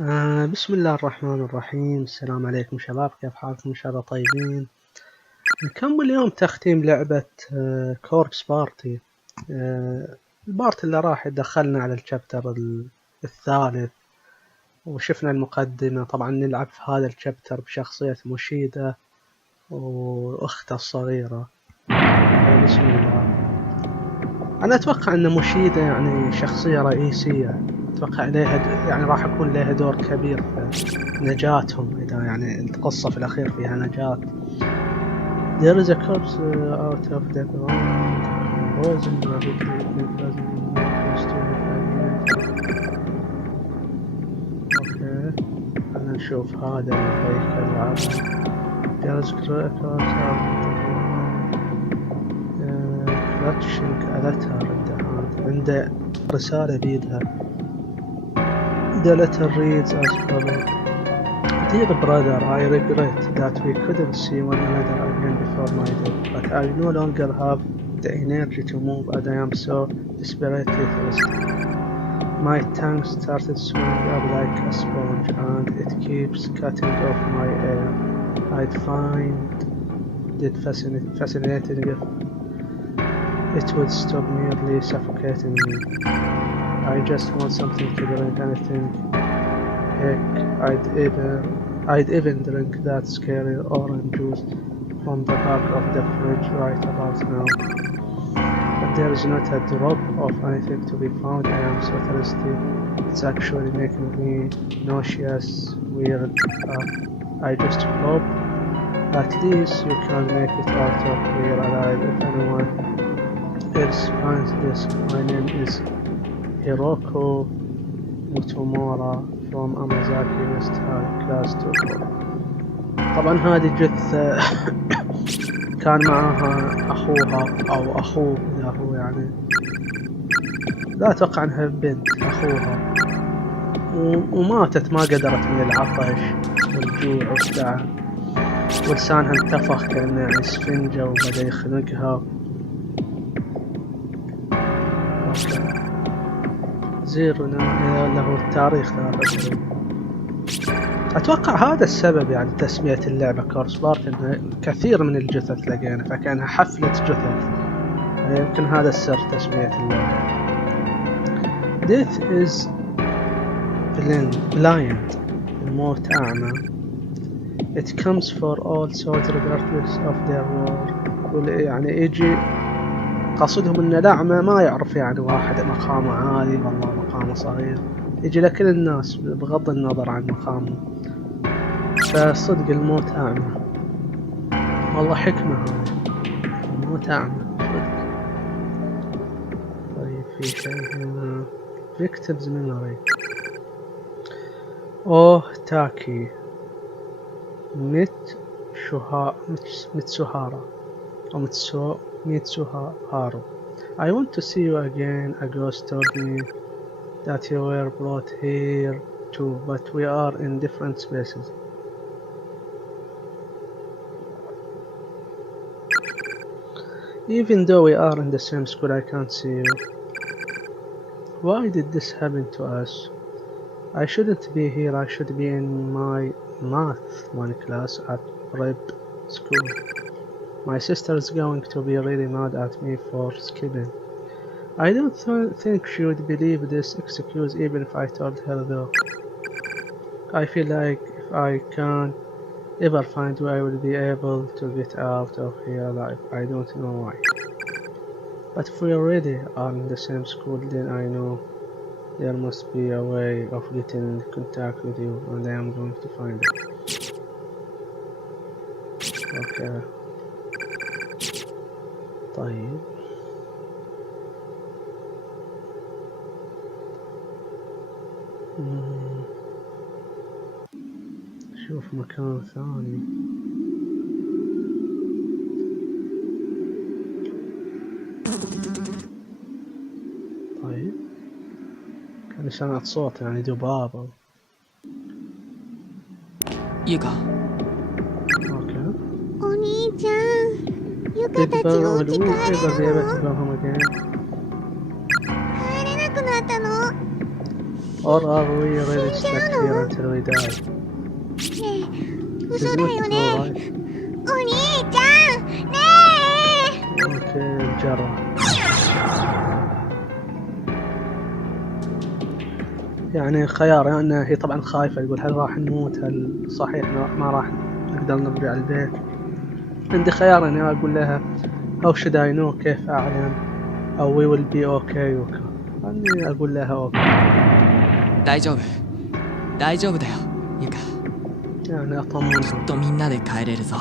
بسم الله الرحمن الرحيم. السلام عليكم شباب، كيف حالكم؟ إن شاء الله طيبين. نكمل اليوم تختيم لعبة كوربس بارتي. البارت اللي راح يدخلنا على الشابتر الثالث، وشفنا المقدمة. طبعا نلعب في هذا الشابتر بشخصية مشيدة وأختها الصغيرة. بسم الله. أنا أتوقع أن مشيدة يعني شخصية رئيسية، أتوقع لها يعني راح يكون لها دور كبير في نجاتهم، إذا يعني القصة في الأخير فيها نجاة. There is a corpse out of the ground, composing rapidly, أوكي، خلنا نشوف هذا الهيكل العظيم. There is a corpse out of the ground, clutching a letter in the hand. عنده رسالة بيدها. The letter reads as follows: Dear brother, I regret that we couldn't see one another again before my death, but I no longer have the energy to move, and I am so desperately thirsty. My tongue started swelling up like a sponge, and it keeps cutting off my air. I'd find it fascinating if it would stop nearly suffocating me. I just want something to drink, anything. Heck, I'd even drink that scary orange juice from the back of the fridge right about now. But there is not a drop of anything to be found. I am so thirsty. It's actually making me nauseous. Weird. I just hope at least you can make it out of here alive if anyone else finds this. My name is Hiroko Mutomura from Amazaki West High Class 2. طبعا هذه جثة كان معها أخوها أو أخوه، إذا هو يعني لا أتوقع أنها بنت أخوها، وماتت، ما قدرت من العطش والجوع والتعب، ولسانها انتفخ كأنه يعني اسفنجة وبدأ يخنقها. زيرنا له التاريخ لا أدري. أتوقع هذا السبب يعني تسمية اللعبة كوربس بارتي، إن كثير من الجثث لقينا فكانها حفلة جثث، يمكن هذا السر تسمية اللعبة. Death is blind. الموت أعمى. It comes for all souls regardless of their world. يعني يجي قصدهم ان الأعمى ما يعرف يعني واحد مقامه عالي والله مقامه صغير، يجي لكل الناس بغض النظر عن مقامه. فصدق الموت أعمى، والله حكمة هذه، الموت أعمى صدق. طيب في شيء هنا Victims Memory. أوه تاكي ميتسوهارا أو Mitsuharu. I want to see you again. A ghost told me that you were brought here too, but we are in different spaces. Even though we are in the same school, I can't see you. Why did this happen to us? I shouldn't be here. I should be in my math 1 class at prep school. My sister is going to be really mad at me for skipping. I don't think she would believe this excuse even if I told her though. I feel like if I can't ever find you, I will be able to get out of here alive. I don't know why. But if we already are in the same school, then I know there must be a way of getting in contact with you, and I am going to find it. Okay. طيب شوف مكان ثاني. طيب كان سمعت صوت يعني ذبابة. يوكا. اوكي. أوني-chan. Did Belle ever be able to go home again? Or are we really stuck here until until we die. 嘘だよね。お兄ちゃんねえ。 اوكي الجرح. يعني خيار يعني هي طبعا خايفة تقول هل راح نموت هل صحيح ما راح نقدر نرجع البيت. عندي خيار اني اقول لها how should I know كيف اعلم او we will be okay وكا. اني اقول لها اوكي. 大丈夫大丈夫だよゆか يعني اطمنها. きっとみんなで帰れるぞ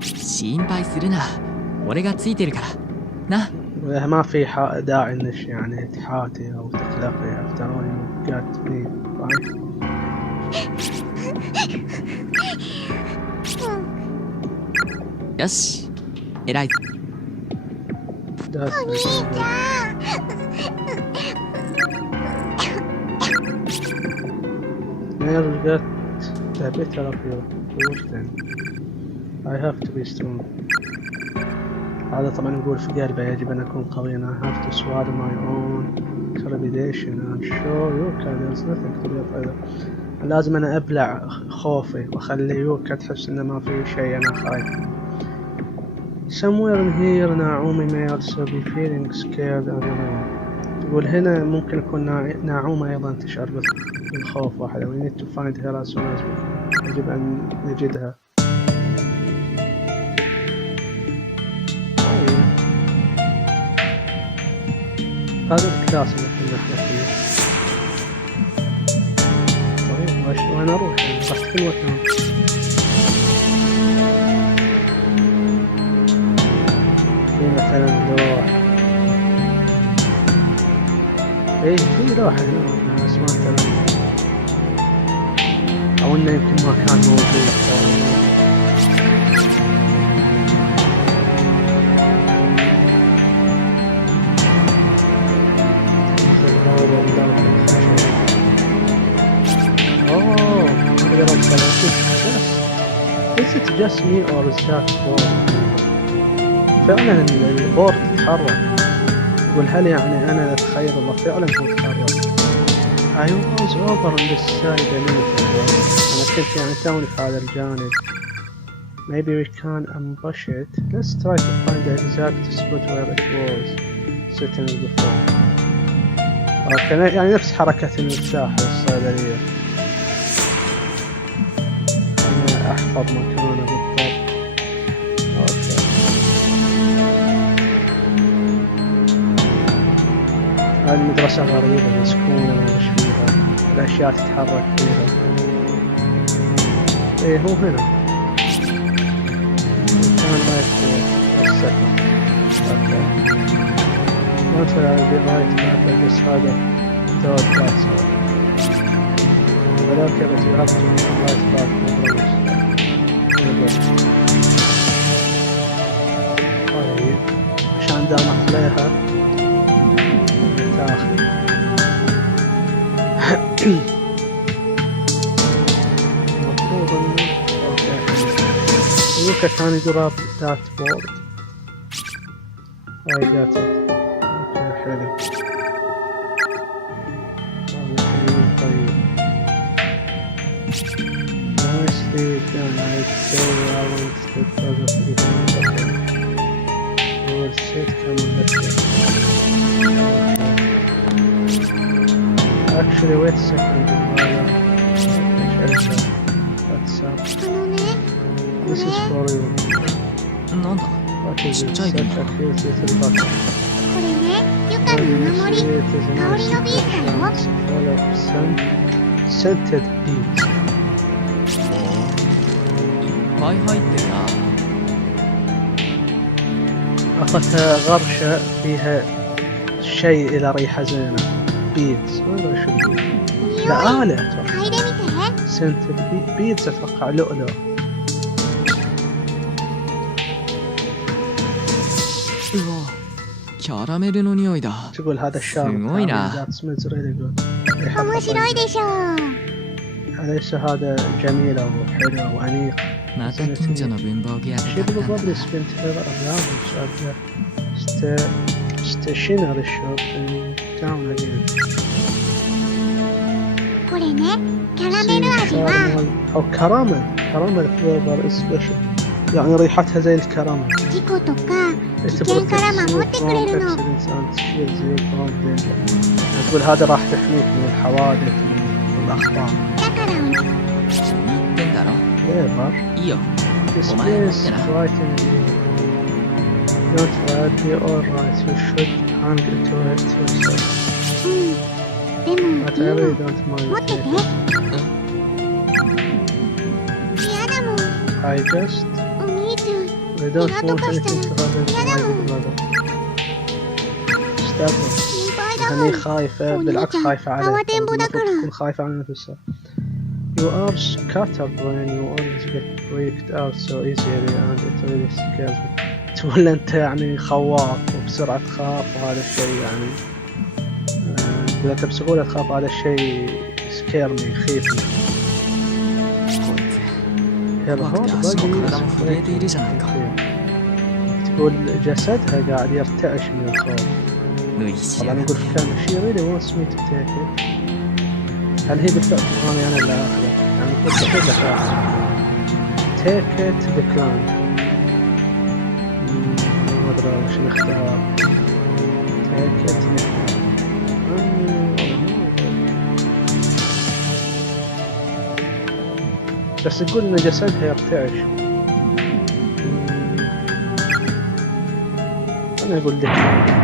心配するな俺がついてるからな ما في داعي انك يعني تحاتي او تقلقي after all you got me right. よし偉い That's お兄ちゃん。 never get the better of your then. I have to be strong. هذا طبعا نقول في قلبه يجب أن أكون قويا. I have to swallow my own trepidation and show يوكا there's nothing to be afraid of. لازم أنا أبلع خوفي وأخلي يوكا تحس إنه ما في شيء أنا خايف. Somewhere in here ناعومي may also be feeling scared and alone. تقول هنا ممكن يكون ناعومة أيضا تشعر بالخوف واحدة. We need to find her as soon as we can. يجب أن نجدها. هذا الكلاس اللي كنا فيه. طيب وين أروح؟ رحت كل مكان. في مثلا لوح. إيه في لوحة هنا بس ما أدري. أو إنه يمكن ما كان موجود. Is it just me or is that board? فعلا البورد تتحرك. يقول هل يعني أنا أتخيل الله فعلا هو تحرك. I was over on this side a minute ago. أنا كنت يعني توني في هذا الجانب. Maybe we can ambush it. Let's try to find the exact spot where it was sitting before. أوكي يعني نفس حركة المفتاح الصيدلية. أنا أحفظ مكانه بالضبط. أوكي. هذه المدرسة غريبة مسكونة وش فيها الأشياء تتحرك فيها. إيه هو هنا. كان ما يكفي السكن. أوكي. Not where I'll be right back, I just had a thought that's all. But okay, but you have to be right back to the brothers. طيب عشان دام أخليها تاخذ. المفروض إنه أوكي يوكا كان يقرب that board. I got it. حلو. طيب. Nicely done. I'd say I want to further to the better. We will sit come on let's go. Actually wait a second. What's up? This is for you. なんだ What is it? ちっちゃい Such a cute little button. これね、ゆかのお守り。香りのビーズだよ。 Full of scented beads. いっぱい入ってるな أخذتها غرشة فيها شيء إلى ريحة زينة. beads. ما أدري شو beads. لا آلة أتوقع. 嗅いでみて。 scented beads أتوقع لؤلؤ. うわキャラメルの匂いだ تقول هذا الشارب. すごいな That smells really good. 面白いでしょう。 أليس هذا جميل وحلو وأنيق. また近所の文房具屋で She 買ったん probably だ spent her around at the stationery shop in town again. これれね。キャラメル味は أو كراميل فليفر سبيشل، يعني ريحتها زي الكراميل. 事故とか危険から守ってくれるの。 تقول هذا راح تحميك من الحوادث من الأخطار. だからお気に入ってんだろ。 فليفر いいよ。 This お前持っ place てな。 frightening you. Don't worry, be alright. You should hang into it yourself. でも But いい I の really don't mind 持ってて。 it. 嫌だもん。 I just お兄ちゃん I don't want anything to happen to my big brother. استغفر. 心配だも يعني ん。 خايفة بالعكس خايفة عليك. المفروض تكون خايفة على نفسها. You are scatterbrained. You always get freaked out so easily and it really scares me. تقول أنت يعني خواف وبسرعة تخاف وهذا الشيء يعني إذا أنت بسهولة تخاف هذا الشيء سكيرني يخيفني. 怖くて足も体も震えているじゃないか。 تقول جسدها قاعد يرتعش من الخوف. 無意識 طبعا やがっ نقول て。 في كلمة she really wants me to take it. هل هي بالفعل تبغاني أنا اللي آخذه؟ يعني المفروض تقول لك آخذه. Take it decline. ما أدري وش نختار. Take it decline. بس تقول إن جسدها يرتعش. أنا أقول decline.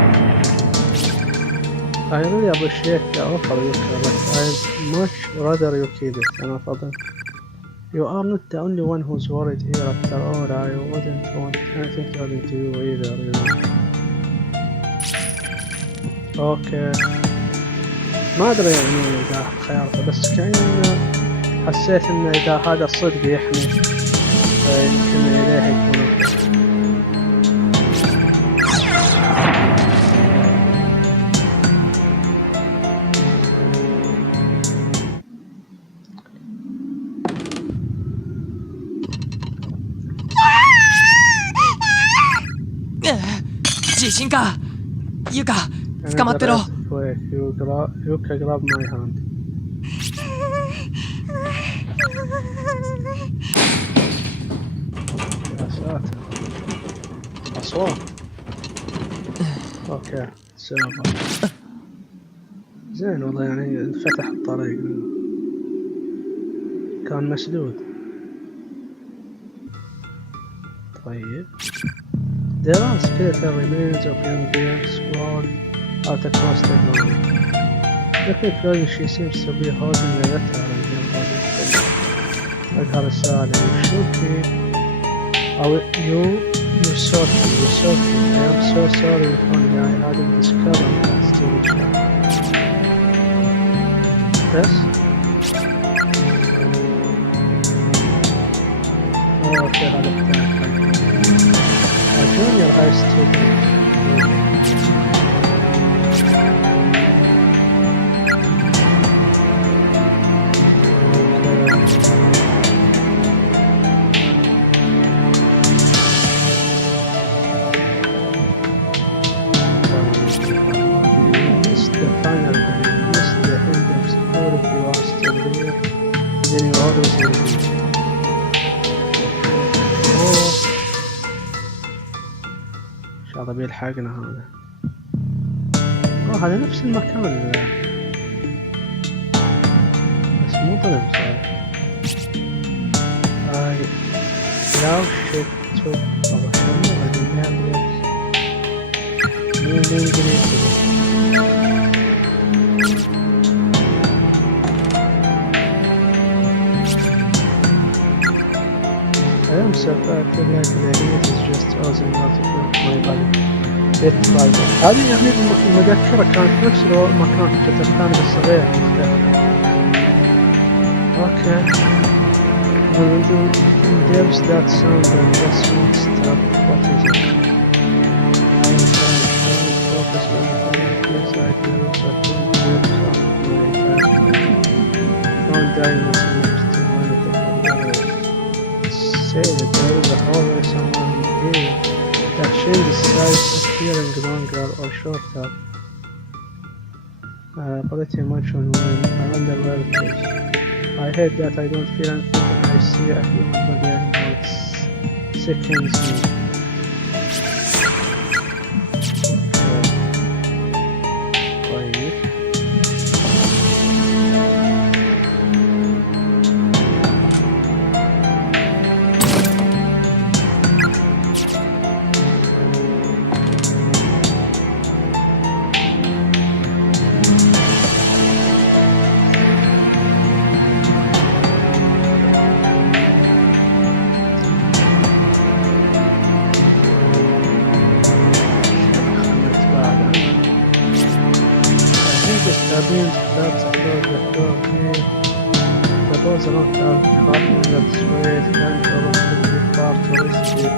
I really appreciate the offer, Yuka, but I'd much rather you keep it. أنا أفضل. You are not the only one who's worried here. After all, I wouldn't want anything to happen to you either, you know. Okay. ما أدري يعني إذا خيارته، بس كأن حسيت إن إذا هذا الصدق يحمي فيمكن إليه يكون أفضل.地震か。ゆか、捕まってろ。 Yuka, grab my hand. يا ساتر أصوات. اوكي سيرفر زين والله، يعني انفتح الطريق كان مسدود. طيب There are skeletal remains of young beings sprawled out across the ground. Looking closely, she seems to be holding a letter in her body. أظهر رسالة. You're sorry. I am so sorry if only I hadn't discovered that stupid shot. Yes? Oh, okay, هذا الثاني. A junior high student. Missed the final day. Missed the end of school. If you are still here, then you always will be. إن شاء الله بيلحقنا هذا. هذا نفس المكان بس مو ظلم صار. لو شفت والله شنو هذي نعمل مو انجليزي. I am so far feel like the heat is just oozing out of my body. It's like هذه يعني المذكرة كانت في نفس المكان في الجزء الثاني بس غير مختلف. Okay. There's that sound and just won't stop. What is it? I'm trying to focus on it. It feels like there is a thing to don't die in this image to monitor say that there is always someone here that changes size appearing longer or shorter. pretty much on when I wonder where it is. I hate that I don't feel anything when I see a human body anymore. It sickens me. طيب That's close the door here. The doors are not out. Partner that's great. Can't go to the far to rescue.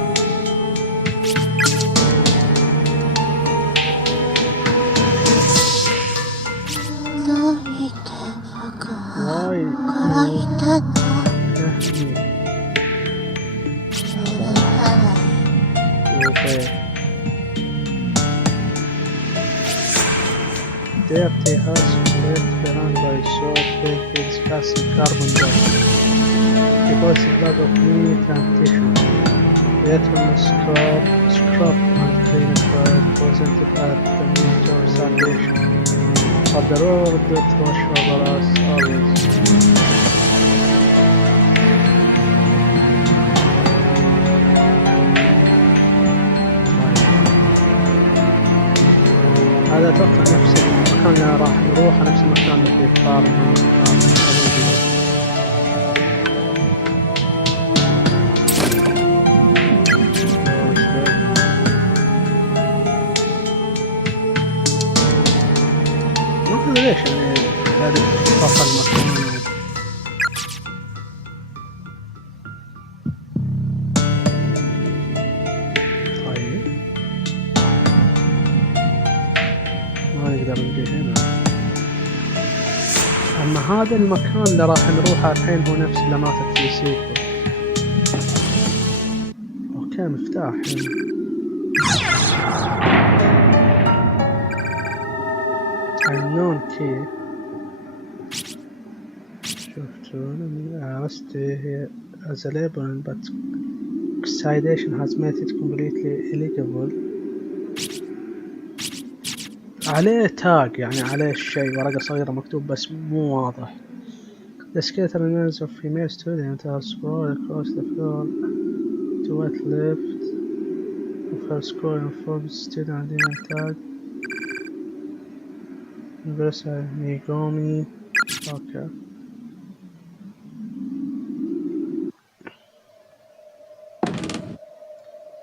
Why? Okay. Dirty house left behind by short fields casting carbon dioxide. Deposit bag of meat and tissue. Yet when the scrub and clean it wasn't at the means of salvation. But the road that wash over us always. هذا أتوقع نفس المكان اللي راح نروح نفس المكان اللي فيه فارم ما أدري ليش يعني هذا فصل مكان. نقدر نجي هنا. اما هذا المكان اللي راح نروحه الحين هو نفس اللي ماتت فيه سيكو. اوكي مفتاح هنا. unknown key. شفتوا عرفت هي as a label but oxidation has made it completely illegible. عليه تاج يعني عليه شيء ورقة صغيرة مكتوب بس مو واضح. The skeletal remains of female student are sprawled across the floor to what left of her school informed student identity tag. Universal Megami. Okay.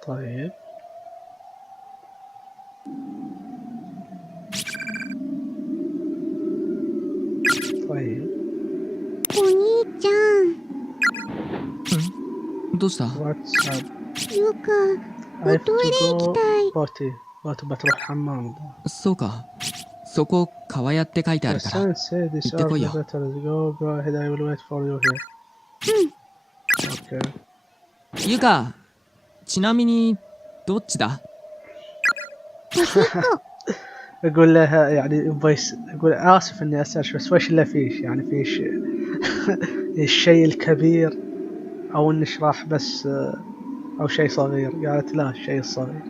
طيب طيب お兄ちゃん。どうした？ What's up? ゆか、 I have おトイレ to 行き go たい。 potty. بتروح حمام. そうか。そこ川屋って書いてあ The るから。 sign said this 行ってこい are よ。 the letters. Go ahead. I will wait for you here. Okay. ゆか、ちなみにどっちだ？ أقول لها يعني فويس أقول آسف إني أسألش بس وش اللي فيش يعني فيش الشيء الكبير أو نشرح بس أو شيء صغير. قالت لا الشيء الصغير.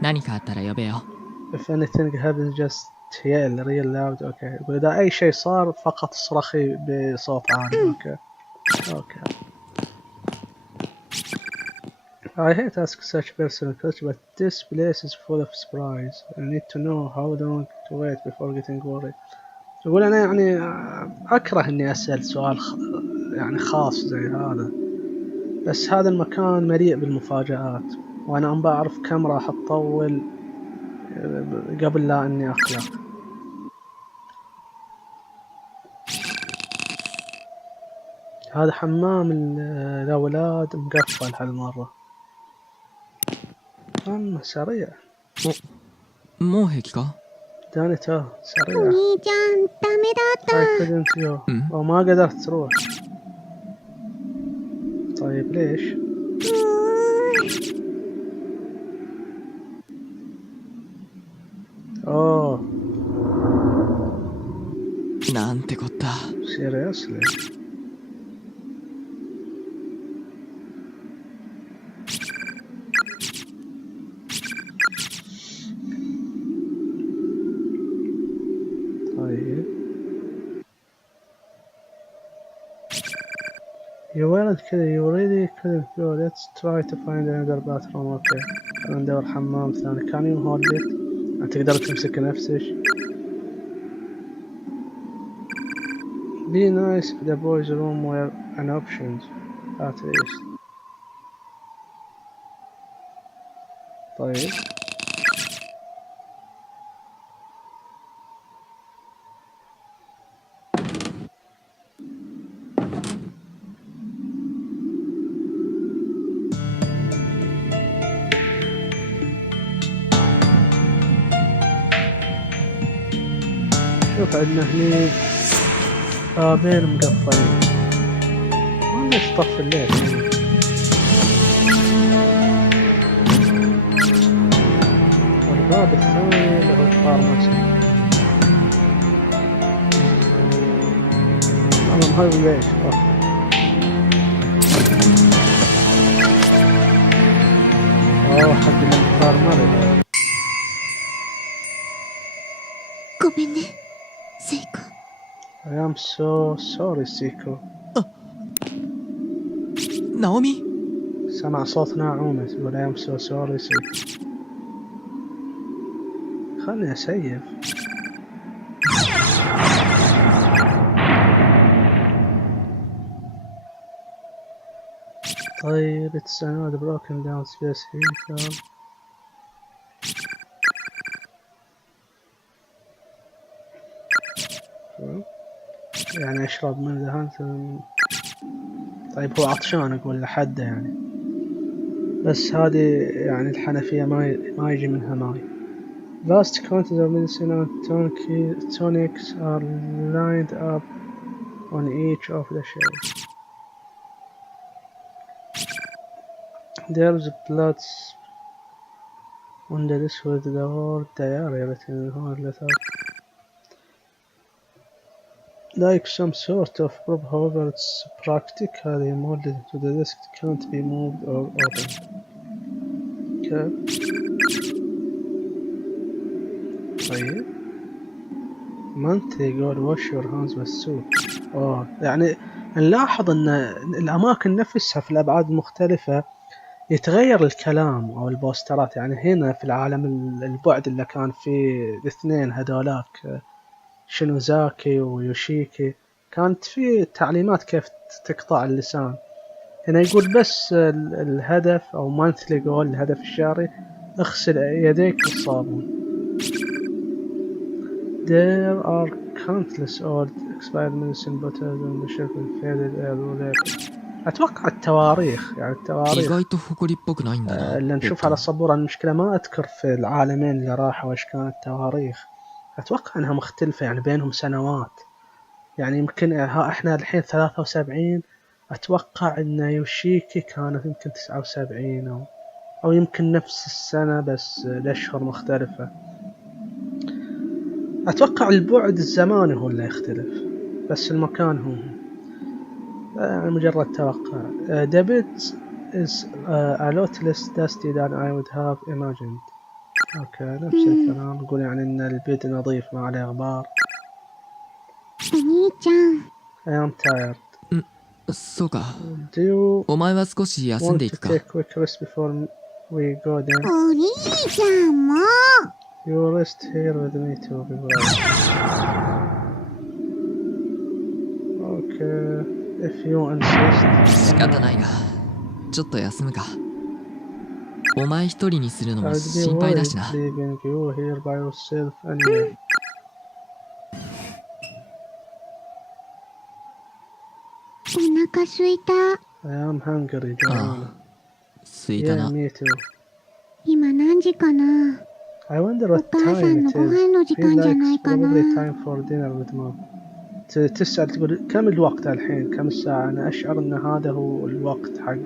何かあったら呼べよ。 If anything happens just yell real loud. Okay. يقول إذا أي شيء صار فقط صرخي بصوت عالي. Okay. Okay. I hate to ask such personal questions, but this place is full of surprise. I need to know how long to wait before getting worried. يقول أنا يعني أكره إني أسأل سؤال يعني خاص زي هذا، بس هذا المكان مليء بالمفاجآت، وأنا أم بعرف كم راح أطول قبل لا إني أخلق. هذا حمام الأولاد مقفل هالمرة. سريع. もう平気か？ دانيتا お سريع. 兄ちゃん、ダメだった。 I couldn't go. وما قدرت تروح. طيب ليش؟ أوه seriously. طيب. You weren't kidding, you really couldn't go. Let's try to find another bathroom. Okay. خلينا ندور حمام ثاني. Can you hold it? تقدر تمسك نفسك. Be nice if the boys' room were an option, at least. طيب. شوف عندنا هني بابين مقفلين. ما ليش طفي الليل هنا. والباب الثاني اللي هو الفارماسي. أنا مهوي ليش طفي. حق الفارماسي. ごめんね、セイコ。 I am so sorry سيكو. ناومي؟ سمع صوت ناعومة تقول I am so sorry سيكو. خلني أسيف. طيب it's another broken down space heater. يعني اشرب من ذهان. طيب هو عطشان اقول لحده يعني. بس هذه يعني الحنفية ما يجي منها ماي. Vast quantities of medicine and tonics are lined up on each of the shelves. There's blood on the desk with the word diary written in hard letters. Like some sort of prop, however it's practically molded into the desk. It can't be moved or opened. Okay. طيب. monthly goal wash your hands with soap. يعني نلاحظ ان الاماكن نفسها في الابعاد المختلفة يتغير الكلام او البوسترات. يعني هنا في العالم البعد اللي كان فيه الاثنين هذولاك شينوزاكي ويوشيكي كانت في تعليمات كيف تقطع اللسان. هنا يقول بس الهدف او monthly goal الهدف الشهري اغسل يديك بالصابون. There are countless old expired medicine bottles on the shelf and faded labels. اتوقع التواريخ يعني التواريخ اللي نشوف على السبورة. المشكلة ما اذكر في العالمين اللي راحوا ايش كانت التواريخ. اتوقع انها مختلفة يعني بينهم سنوات. يعني يمكن احنا الحين 73 اتوقع ان يوشيكي كانت يمكن 79 او يمكن نفس السنة بس الاشهر مختلفة. اتوقع البعد الزماني هو اللي يختلف بس المكان هو يعني مجرد توقع. The bed is a lot less dusty than I would have imagined. اوكي نفس الكلام. نقول يعني ان البيت نظيف ما عليه غبار. I am tired. そうか。 Do you お前は少し休ん want でい to くか。 take quick rest before we go then? お兄ちゃんも You rest here with me too before Okay, if you insist. 仕方ないが、ちょっと休むか。お前一人にするのも I'd be 心配だし worried な。 leaving you here by yourself anyway. お腹すいた。 I am hungry, あ Joanna. あ、すいた Yeah, な。 me too. 今何時かな。 I wonder お what 母さ time んの it ご飯の is. 時 Feel 間じゃ like ない it's か probably な。 time for dinner with mom. تسأل تقول كم الوقت الحين؟ كم الساعة؟ أنا أشعر أن هذا هو الوقت حق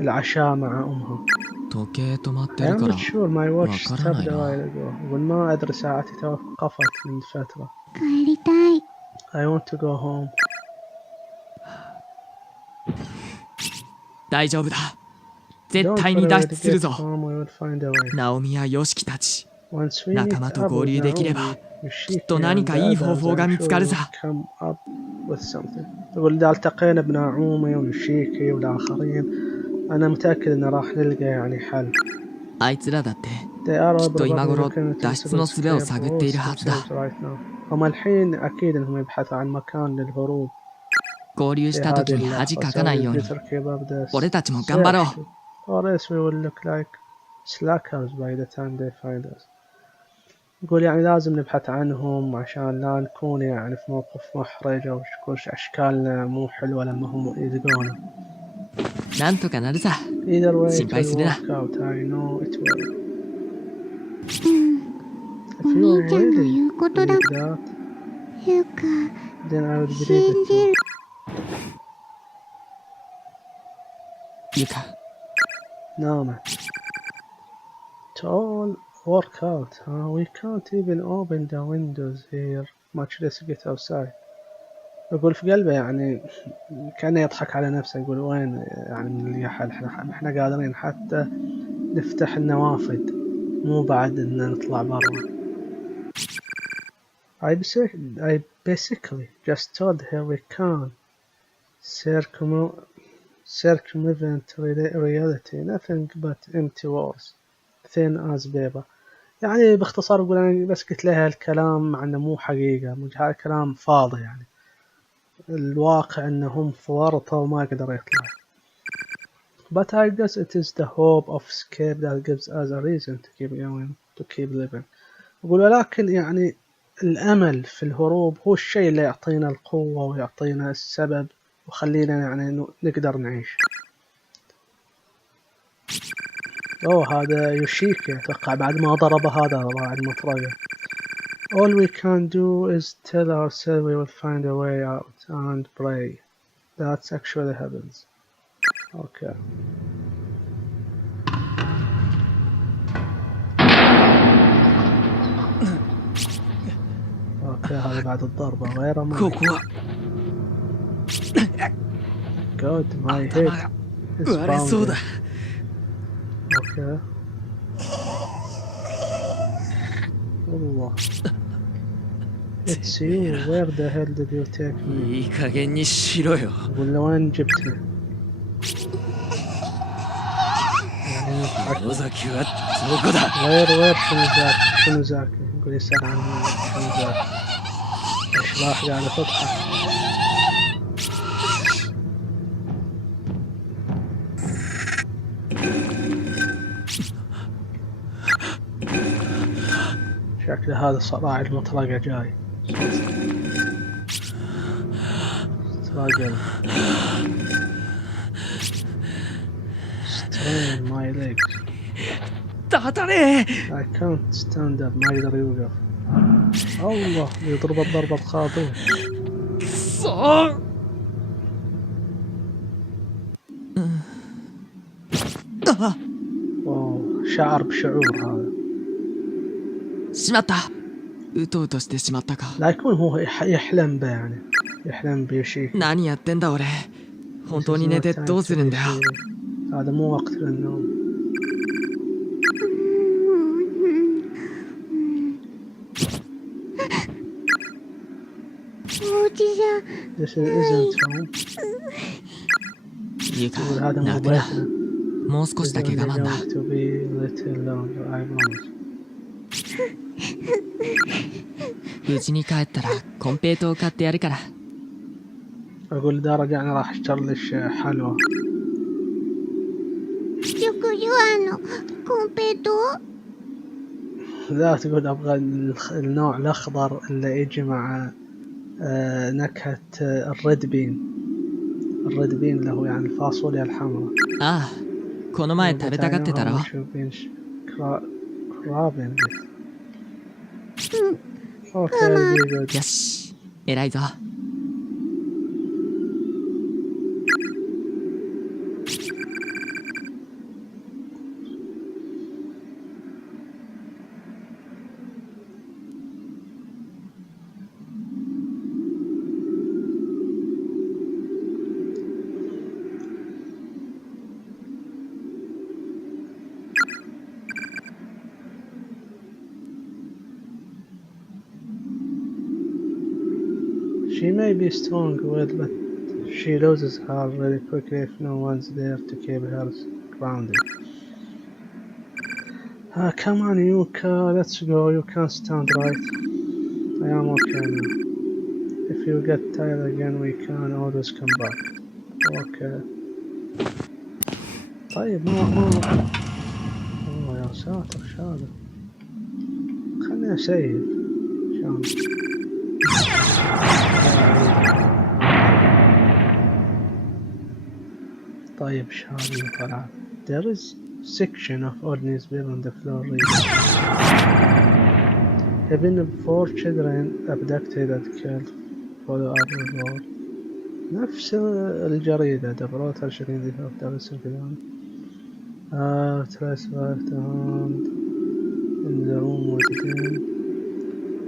العشاء مع أمها. 時計止まって I る am か not ら sure my わ watch からない stopped a な。 while ago. وما أدري ساعتي توقفت من فترة. 帰りたい。I want to go home. 大丈夫だ。絶 Don't 対 worry, に脱 when 出 we する get ぞ。 home, we will find a way. ナオミやヨシキたち、 Once we 仲 meet 間と up 合 with 流できれば Naomi, きっと Yoshiki 何 and か the いい方 others, 法が I'm 見つかる sure さ。 we'll come up with something. يقول إذا التقينا بنعومي ويوشيكي والآخرين أنا متأكد إن راح نلقى يعني حل. あいつらだって They are きっと今 probably 頃 looking 脱 to 出の術を escape 探っているはずだ。 themselves right now. هم الحين أكيد إنهم يبحثوا عن مكان للهروب. 合流した時に恥かかないように俺たちも頑張ろう。 Or else we will look like slackers by the time they find us. يقول يعني لازم نبحث عنهم عشان لا نكون يعني في موقف محرج أو تكون أشكالنا مو حلوة لما هم يلقونا. なんとかなるさ。 Either way 心 it 配 will するな。 work out. I know it will. お If you 兄ちゃんの really 言うことだ believe that, いうか then I would believe 信 it じ too. る。ゆか、 No man. To all work out. We can't even open the windows here. Much less get outside. يقول في قلبه يعني كأنه يضحك على نفسه. يقول وين يعني من اليحل احنا قادرين حتى نفتح النوافذ مو بعد ان نطلع برا. I basically just told her we can circumvent reality, nothing but empty words, thin as paper. يعني باختصار يقول أنا بس قلت لها الكلام مع إنه مو حقيقة، هذا كلام فاضي يعني. الواقع إنهم في ورطة وما قدر يطلع. But I guess it is the hope of escape that gives us a reason to keep going, to keep living. يقول ولكن يعني الأمل في الهروب هو الشيء اللي يعطينا القوة ويعطينا السبب وخلينا يعني نقدر نعيش. هذا يوشيكي أتوقع بعد ما ضرب هذا راعي المطرقة. All we can do is tell ourselves we will find a way out and pray. That actually happens. Okay. هذا بعد الضربة غير ما. Good, my head is pounding. Okay. Allah. It's you. Where the hell did you take me? いい加減にしろよ。 ولا وين جبتني؟ يعني نضحك. 野崎はどこだ。 غير شنو ذاك يقول يسأل عن شنو ذاك. أشباح قاعدة تضحك. شكل هذا صراع المطرقة جاي. struggle. Strain my legs. 当たれ。 I can't stand up. ما يقدر يوقف. الله يضرب الضربة الخاطئة. くそ。شعر بشعور هذا. しまった。うとうとしてしまったか。 لا يكون هو يحلم به يعني. يحلم بيوشيكي. 何やってんだ俺。本当に寝てどうするんだよ。 هذا مو وقت للنوم. This isn't home. いいか、 هذا مو 泣くな。 بيتنا. もう少しだけ我慢だ。 To be little longer, I promise. 無事に帰ったらコンペイトを買ってやるから。 أقول إذا رجعنا راح أشتري لك حلوى. 食事はコンペイト لا تقول أبغى النوع الأخضر اللي يجي مع نكهة الريد بين. الريد بين اللي هو يعني الفاصوليا الحمراء. ああ、この前食べたがってたろ。 كرابين. よし、偉いぞ。 I She may be strong willed, but she loses her really quickly if no one's there to keep her grounded. Come on, Yuka, let's go. You can stand right. I am okay now. If you get tired again, we can always come back. Okay. طيب ما والله يا ساتر شو هذا؟ خليني أسيب. شلون؟ طيب شو هذا اللي طلع؟ There is section of ordnance bill on the floor reading. Even 4 children abducted and killed follow up report. نفس الجريدة دبروتها 20 دفعة في درس الكلام. Trace left hand in the room within.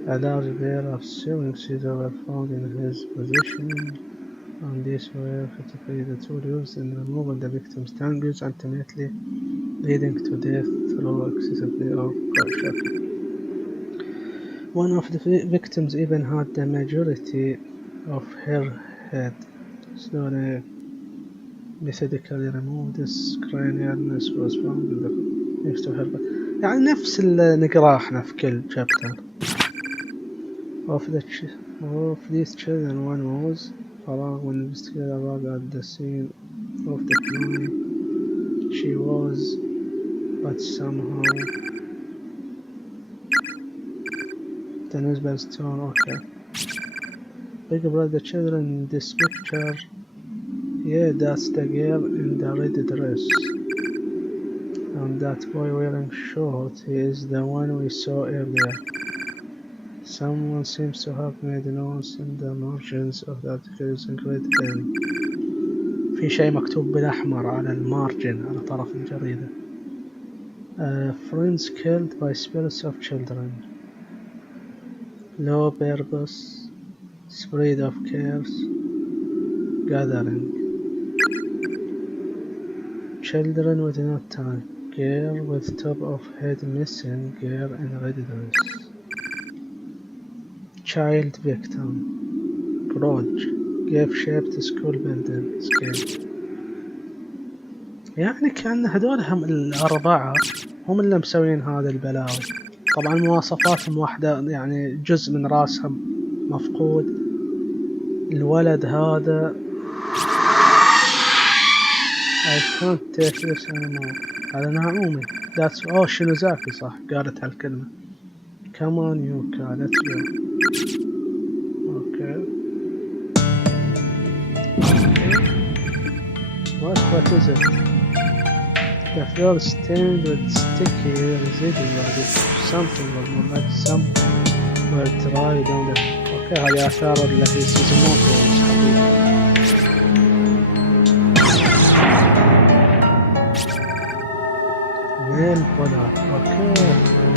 A large pair of sewing scissors were found in his possession. And these were typically the tools used in removing the victim's tangles, ultimately leading to death through excessively or shock. One of the victims even had the majority of her head slowly, methodically removed. This cranialness was found in the next to her. يعني نفس اللي نقراه احنا في كل chapter. Of these children, one was Farag when investigator arrived at the scene of the crime. She was, but somehow the newspaper stone. Okay. Big brother children in this picture. Yeah, that's the girl in the red dress. And that boy wearing shorts, he is the one we saw earlier. Someone seems to have made notes in the margins of the article using red pen. في شيء مكتوب بالأحمر على المارجن على طرف الجريدة. Friends killed by spirits of children. Low purpose, spread of cares, gathering. Children with no time. Girl with top of head missing. Girl in red dress. Child victim. Grudge. Gave shape to school building. Scale. يعني كأن هذول هم الأربعة هم اللي مسوين هذا البلاوي. طبعا مواصفاتهم واحدة يعني جزء من راسهم مفقود. الولد هذا I can't take this anymore. هذا نعومي. That's شينوزاكي صح قالت هالكلمة. Come on Yuka, let's go. Okay. What is it? The floor stained with sticky residual. Something or more like somewhere dried on the. Okay, هذه آثار اللي هي سيزموتو. نيل بولار. اوكي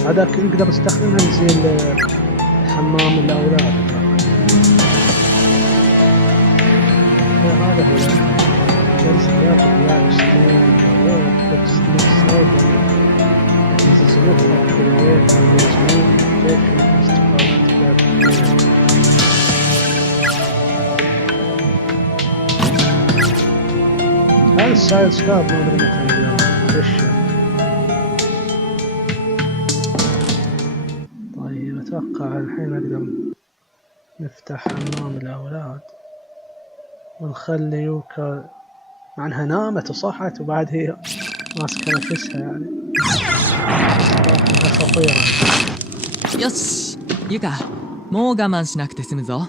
هذاك نقدر نستخدمها زي الحمام الأولاد. هذا هو there's a lot of black stone in the road that sticks out on it. This is not like the way how there's no protection is to cover that. هذا السايد سكاب ما أدري متى نقدر نخشه. طيب أتوقع الحين نقدر نفتح حمام الأولاد ونخلي يوكا مع انها نامت وصحت وبعد هي ماسكه نفسها يعني خطيره. よしユカもう我慢しなくて済むぞ。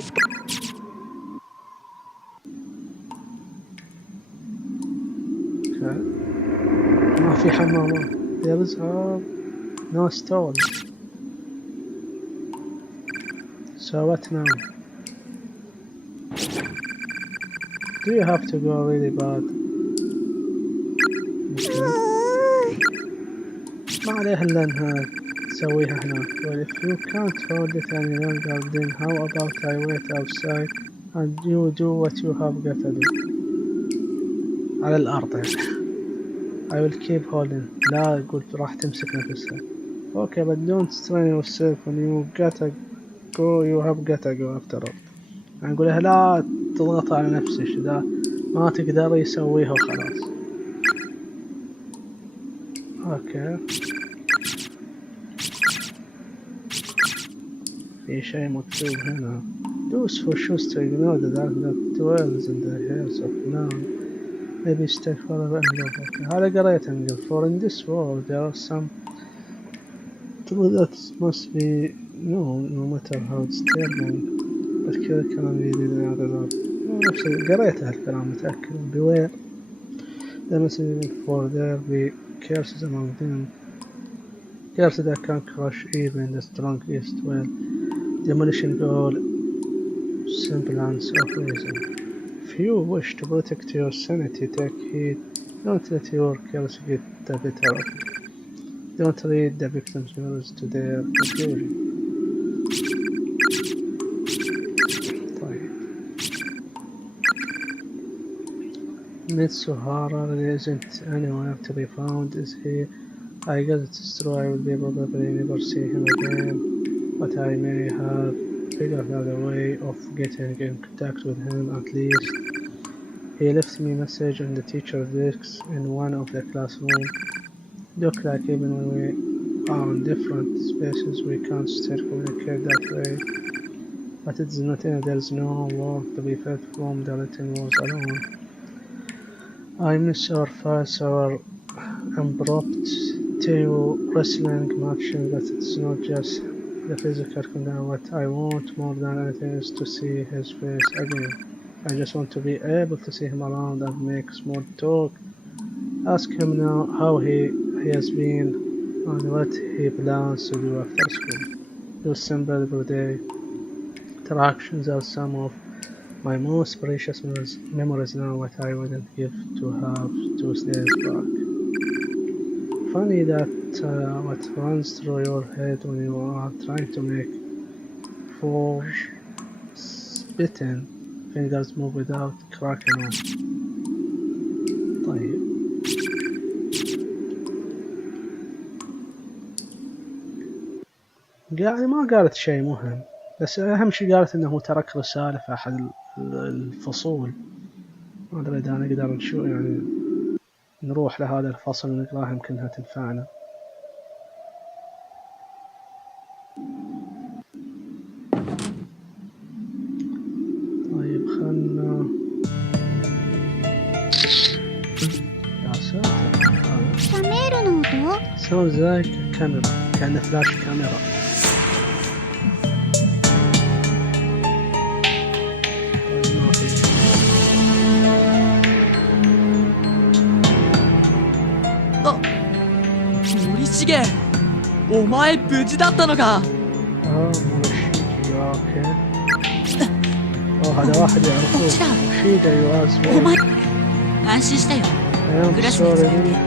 助か ما في حمامات. there is no stall. so what now? Do you have to go really bad? ما عليها إلا إنها تسويها هناك. Well, if you can't hold it any longer, then how about I wait outside and you do what you have got to do. على الأرض يعني. I will keep holding. لا قلت راح تمسك نفسها. Okay, but don't strain yourself when you gotta go you have got to go after all. يعني نقول لها لا تضغط على نفسك إذا ما تقدر يسويها وخلاص. اوكي في شيء مكتوب هنا. Those who choose to ignore the dark that dwells in the hills of Nam maybe stay forever and ever. هذا قريته من قبل. For in this world there are some truths that must be known no matter how disturbing. بس كذا الكلام جديد هذا نفس قريته هالكلام متأكد. Beware the message for there be curses among them. Curses that can crush even the strongest will. Demolition goal semblance of reason. If you wish to protect your sanity, take heed. Don't let your curse get the better of you. Don't read the victim's words to their conclusion. Mitsuhara isn't anywhere to be found, is he? I guess it's true I will be probably never see him again, but I may have figured out a way of getting in contact with him at least. He left me a message on the teacher's desk in one of the classrooms. Look like even when we are in different spaces we can't still communicate that way. But it's not there's no word to be felt from the written words alone. I miss our fights, our abrupt tail wrestling matching, but it's not just the physical contact. What I want more than anything is to see his face again. I just want to be able to see him around and make small talk. Ask him now how he has been and what he plans to do after school. Those simple everyday interactions are some of my most precious memories now, what I wouldn't give to have those days back. Funny that what runs through your head when you are trying to make frostbitten fingers move without cracking on. طيب يعني ما قالت شيء مهم، بس أهم شيء قالت إنه ترك رسالة في أحد الفصول. ما أدري إذا نقدر نشوف يعني نروح لهذا الفصل ونقراها يمكنها تنفعنا. طيب خلنا يا ساتر سوى زي كاميرا كأنه فلاش كاميرا.お前無事だったのか。هذا واحد يعرفوه. شيدا يواز. 安心したよ。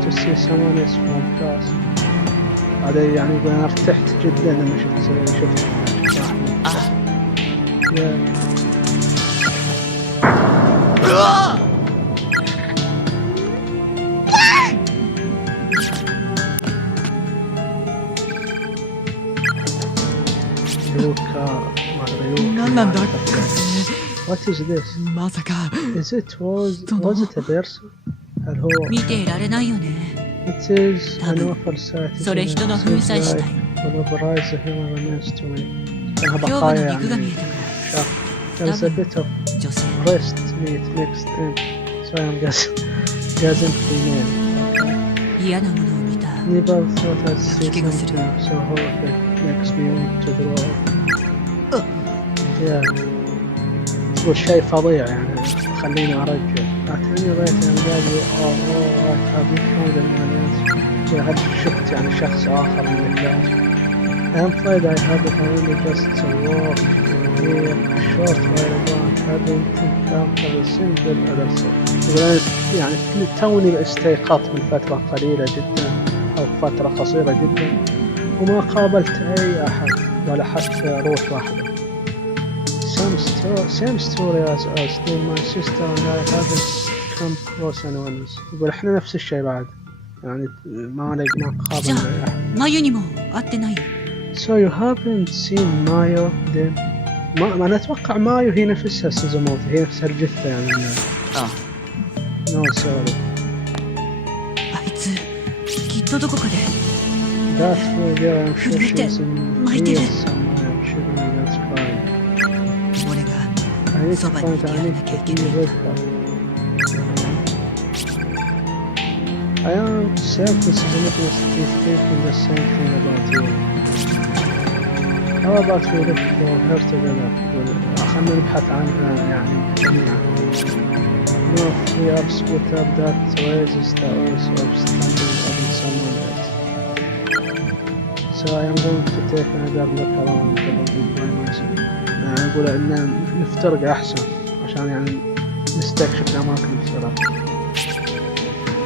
to see someone is fantastic. هذا يعني يقول أنا ارتحت جدا لما شفت What is this? まさか Is it was it a person? هل هو 見ていられないよね。 It is an awful sight. それ人の粉砕死体。 Whatever eyes the human remains to me. 胸部の肉が見えたから。 There's a bit of 女性。 breast meat mixed in. So I'm guessing female. 嫌なものを見た。 Never thought I'd see something so horrific makes me want to draw. Yeah. تقول شيء فظيع يعني خليني أرجع. أعتني رأيت أمجادي هذه حمد المعنات. هل شفت يعني شخص آخر من الكلاس. I'm afraid I haven't only just to walk here short while around having encountered a single other soul. يعني توني استيقظت من فترة قليلة جدا أو فترة قصيرة جدا وما قابلت أي أحد ولا حتى روح واحدة. Same story as us. Then my sister and I haven't come across anyone else. يقول إحنا نفس الشيء بعد. يعني ما قابلنا أي أحد. 眉にも会ってない。So you haven't seen Mayo then? ما أنا أتوقع مايو هي نفسها سوزوموتو، هي نفسها الجثة يعني. あ No sorry. あいつきっとどこかで That will go, I'm sure Might she's in it- here somewhere. She really gets crying. 俺が I need to そばに find いて I やら need なきゃい to け be ないん with だ her. I am certain Suzuki must be thinking the same thing about you. How about we look for her together? خلنا نبحث عنها يعني جميعا. No, if we are split up, that raises the odds of stumbling upon someone else. So I am going to take another look around the building by myself. يعني أقول إن نفترق أحسن عشان يعني نستكشف الأماكن بسرعة.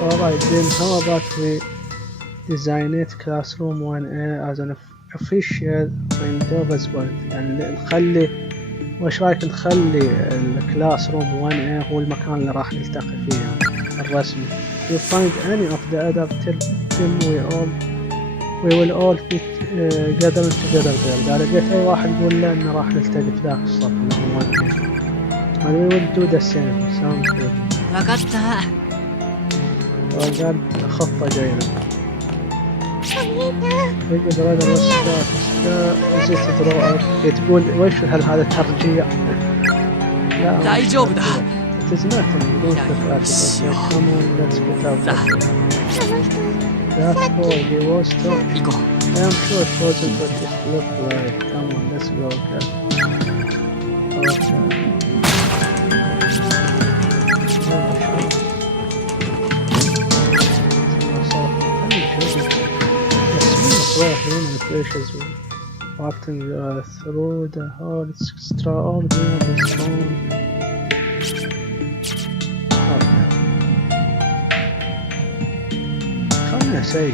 Alright then, how about we designate classroom 1A as an official window visible. يعني نخلي وش رايك نخلي الكلاس روم 1A هو المكان اللي راح نلتقي فيه يعني الرسمي. You find any of the other tell them we will all be gathering together there. إذا لقيت أي واحد قول له إن راح نلتقي في ذاك الصف اللي هو 1A. And we will do the same. Sounds good. 分かった وقال خطة جيدة. お兄ちゃん يقول هذا الوسط هي تقول وش هذا الترجيع. لا 大丈夫だ It is nothing. You don't look at it. Okay, come on, let's get out of here. あの人 That boy, he was tough. 行こ I am sure it wasn't what it looked like. Come on, let's go. Okay. Human fishes walking through the hall. It's extraordinarily strong. Okay. خلنا سيء.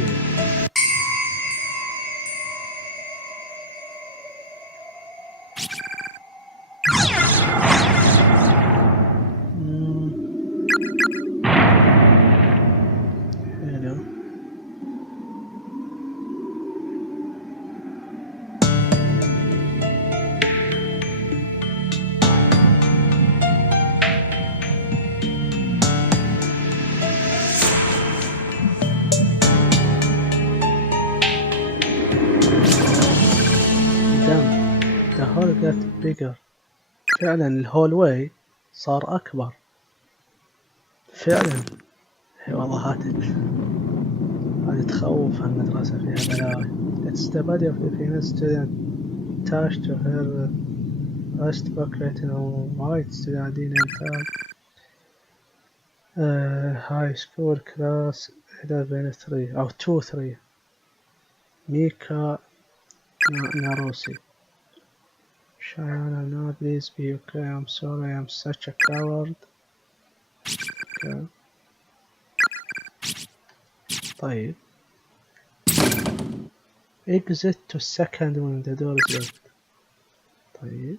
Hello. The hall got bigger. فعلا الهولواي صار أكبر. فعلا والله هذه تخوف هالمدرسة فيها بلاوي. It's the body of the female student attached to her wrist pocket in a white student tag. High school class 11-3 أو 2-3 ميكا ناروسي. Shayana, no, please be okay. I'm sorry, I'm such a coward. Okay. طيب. Exit to second when the door is locked. طيب.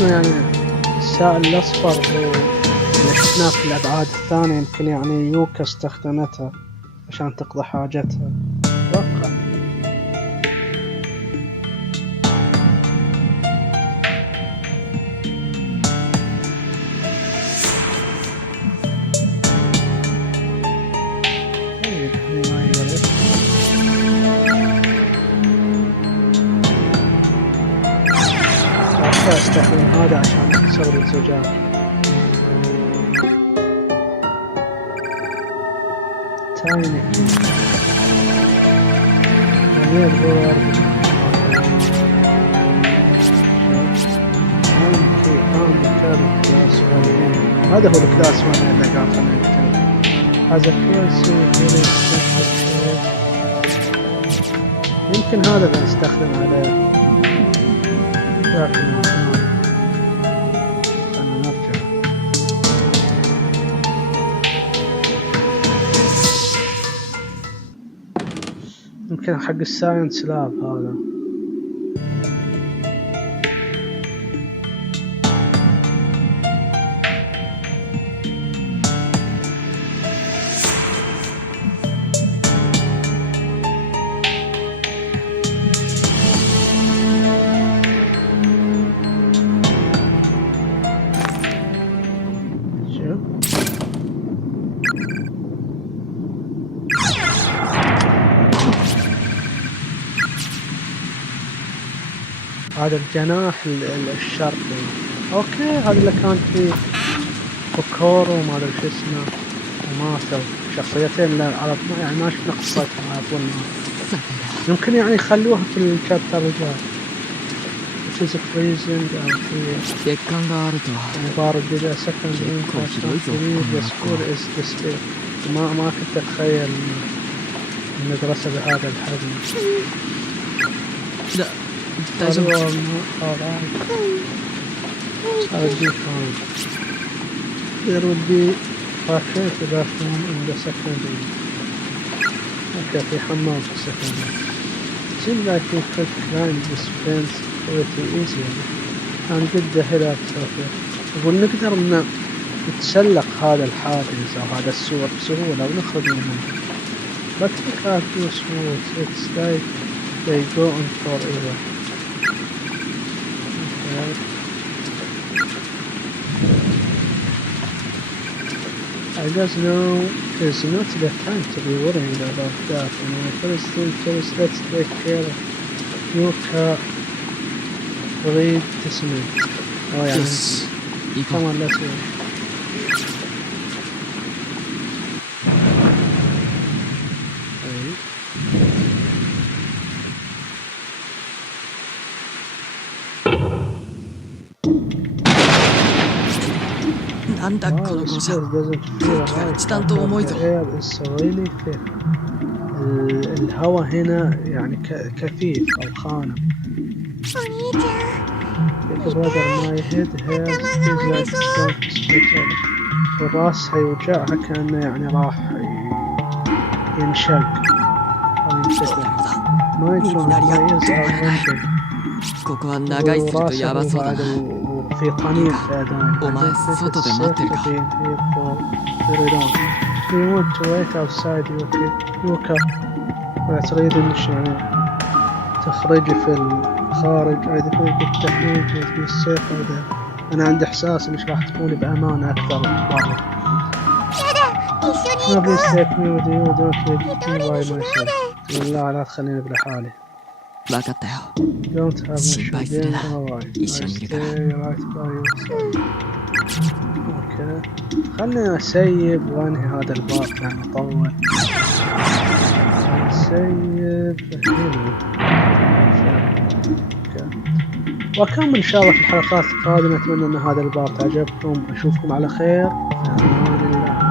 يعني السائل الأصفر هو اللي شفناه في الأبعاد الثانية. يمكن يعني يوكا استخدمتها عشان تقضي حاجتها أتوقع. طيب هني ما يقرب. استخدم هذا عشان اكسر الزجاج. تايني جميل هو هذا هو الكلاس 1 اللي قاعد هذا كويس. يمكن هذا اللي نستخدم عليه ذاك المكان. خلنا نرجع. يمكن حق الساينس لاب هذا. هذا الجناح الشرقي. اوكي هذا اللي كان فيه كوكورو وما ادري شو اسمه وماتوا شخصيتين اللي عرف يعني ما شفنا قصتهم عرفوا يمكن يعني يخلوها في الشابتر الجاي. It is freezing and مبارد جدا سكن the school is distinct. ما كنت اتخيل المدرسة بهذا الحجم. لا تعجبني. There would be a bathroom in the secondary. Okay, في حمام في السكندري. Seems like we could climb this fence pretty easily. أنا جدا هلا بسافر. أقول نقدر إن نتسلق هذا الحاجز أو هذا السور بسهولة ونخرج منه. But we can't do smooth. It's like they go on forever. I guess now is not the time to be worrying about that. You know, first let's take care of Yuka. Read this minute. Oh yeah. Yes. Come on, let's go. الهواء هنا يعني كثيف أو خانة. الراس هيوجعها كأنه يعني راح ينشق أو ينفتح. ما يدرون في قنيع فعلا. We want to wait outside يوكا. تريد يعني تخرجي في الخارج. أيضا بالتحديد في السيف هذا. أنا عندي إحساس إنك راح تكوني بأمان أكثر برا. Please take me with you. Don't leave me by myself. والله لا تخليني بلحالي. Don't have much again. Alright. I stay right by your side. Okay. خلنا أسيب وأنهي هذا الباب لأنه طول. أسيب هنا. وأكمل إن شاء الله في الحلقات القادمة. أتمنى أن هذا الباب تعجبكم. أشوفكم على خير. في أمان الله.